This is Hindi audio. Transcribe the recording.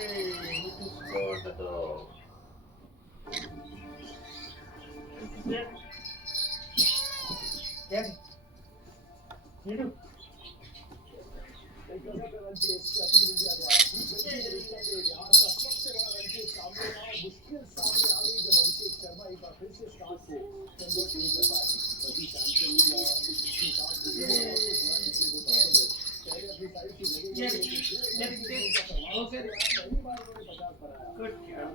Okay, it is scored the goal. Good job.